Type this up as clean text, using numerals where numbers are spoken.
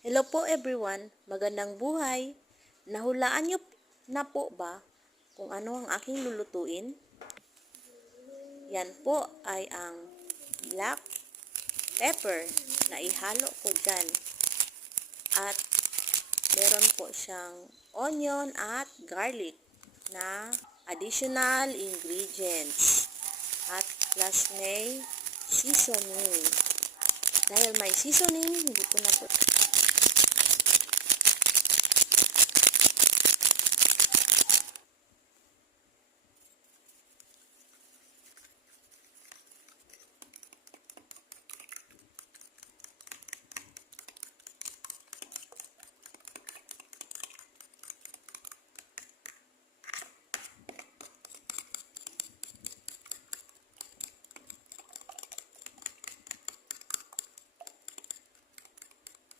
Hello po everyone, magandang buhay. Nahulaan niyo na po ba kung ano ang aking lulutuin? Yan po ay ang black pepper na ihalo ko dyan. At meron po siyang onion at garlic na additional ingredients. At plus may seasoning. Dahil may seasoning, hindi ko na po